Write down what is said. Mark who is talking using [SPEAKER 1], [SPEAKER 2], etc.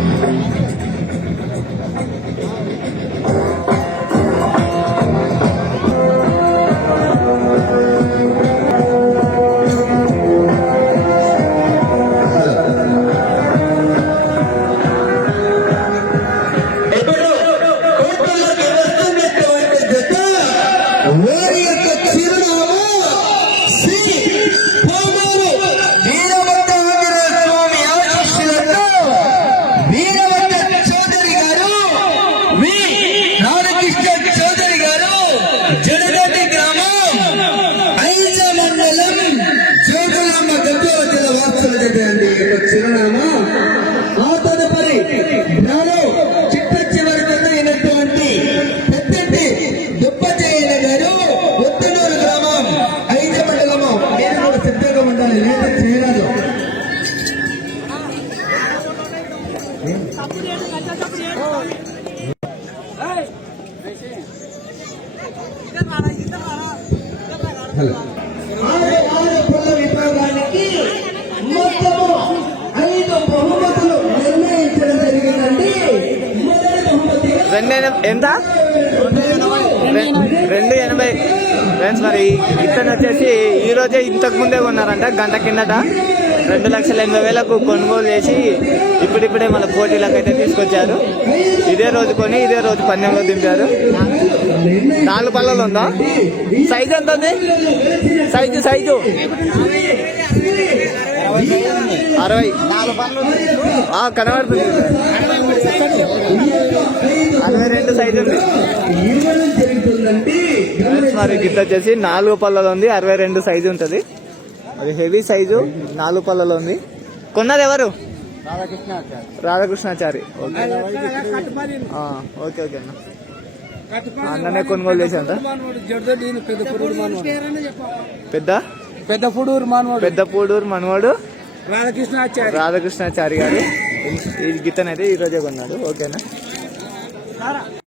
[SPEAKER 1] Thank you. విభాగానికి మొత్తము ఐదు బహుమతులు నిర్ణయించడం జరిగిందండి.
[SPEAKER 2] రెండు ఎంత? రెండు ఎనభై. ఫ్రెండ్స్ మరి ఇతను వచ్చేసి ఈ రోజే ఇంతకు ముందే కొన్నారంట గంట కిందట. రెండు లక్షల ఎనభై వేలకు కొనుగోలు చేసి ఇప్పుడిప్పుడే మన పోటీలకు అయితే తీసుకొచ్చారు. ఇదే రోజు కొని ఇదే రోజు పందెంలో దింపారు. నాలుగు పళ్ళలు ఉందా? సైజు ఎంత ఉంది? Size size. అరవై. కనబడుతుంది. అరవై రెండు సైజు ఉంది. మరి గిట్ట వచ్చేసి నాలుగు పళ్ళలు ఉంది అరవై రెండు సైజు ఉంటుంది. అది హెవీ సైజు నాలుగు పళ్ళలో ఉంది. కొన్నది ఎవరు? రాధాకృష్ణాచారి. ఓకే. ఓకే ఓకే అన్న. అన్ననే కొనుగోలు చేశాను పెద్ద
[SPEAKER 3] పెద్ద పుడూరు మానవాడు.
[SPEAKER 2] పెద్ద? పూడూరు మనవాడు.
[SPEAKER 3] రాధాకృష్ణాచారి.
[SPEAKER 2] రాధాకృష్ణాచారి గారు. ఈ గిత్తనైతే ఈ రోజే కొన్నాడు. ఓకేనా?